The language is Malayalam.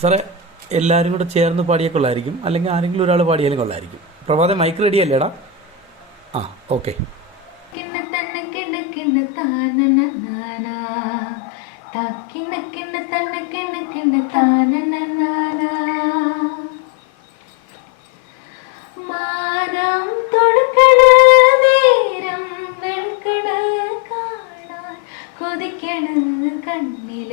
സാറേ എല്ലാവരും കൂടെ ചേർന്ന് പാടിയാൽ കൊള്ളായിരിക്കും. അല്ലെങ്കിൽ ആരെങ്കിലും ഒരാൾ പാടിയാലും കൊള്ളായിരിക്കും. പ്രഭാത മൈക്ക് റെഡി അല്ലേടാ ആ ഓക്കെ മാനം നേരം കാണാൻ കൊതിക്കണ കണ്ണിൽ